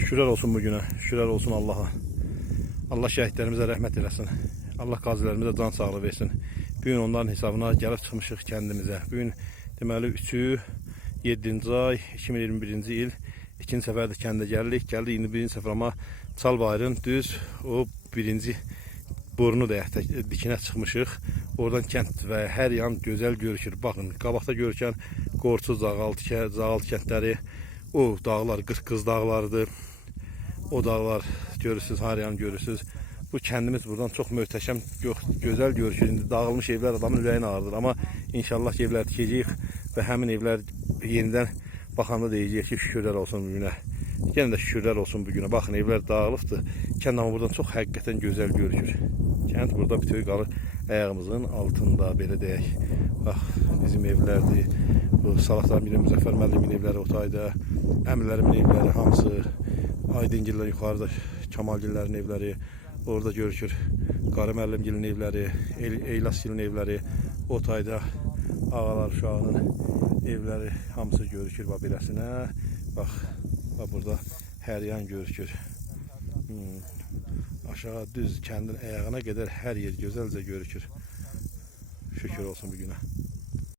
Şükürler olsun bugüne. Şükürler olsun Allah'a. Allah şəhidlərimizə rəhmət eləsin. Allah qazilərimizə can sağlığı versin. Bu gün onların hesabına gəlib çıxmışıq kəndimizə. Bu gün deməli 3-ü 7-ci ay 2021-ci il ikinci səfərdir kəndə gəldik. Gəldik indi birinci səfər amma Çalbayırın düz o birinci burnu da dikinə çıxmışıq. Oradan kənd və hər yan gözəl görükür. Baxın, qabaqda görükən Qorçu, Zağaltı, kə- Zağaltı kəndləri, o dağlar Qırqız dağlarıdır. O dağlar görürsüz, hər yan görürsüz. Bu kəndimiz buradan çox möhtəşəm, gö- gözəl görükür. İndi dağılmış evlər adamın ürəyini ağrıdır. Amma inşallah ki, evlər tikəcəyik və həmin evlər yenidən baxanda deyəcəyik ki, şükürlər olsun bu günə. Yenə də olsun bu günə. Baxın, evlər dağılıbdır. Kənd amma buradan çox həqiqətən gözəl görükür. Kənd burada bütöv qalır ayağımızın altında belə deyək. Bax, bizim evlərdir. Bu Salahdan biri Müzəffər müəllimin evləri otayda, əmilərimin evləri hamısı Aydingillər yuxarıda Kamalgillərin evləri, orada görükür. Qarı müəllimgilin evləri, El Eylasgilin evləri, o tayda ağalar uşağının evləri hamısı görükür bax beləsinə. Bax, bax burada hər yan görükür. Hmm. Aşağı düz kəndin ayağına qədər hər yer gözəlcə görükür. Şükür olsun bu günə.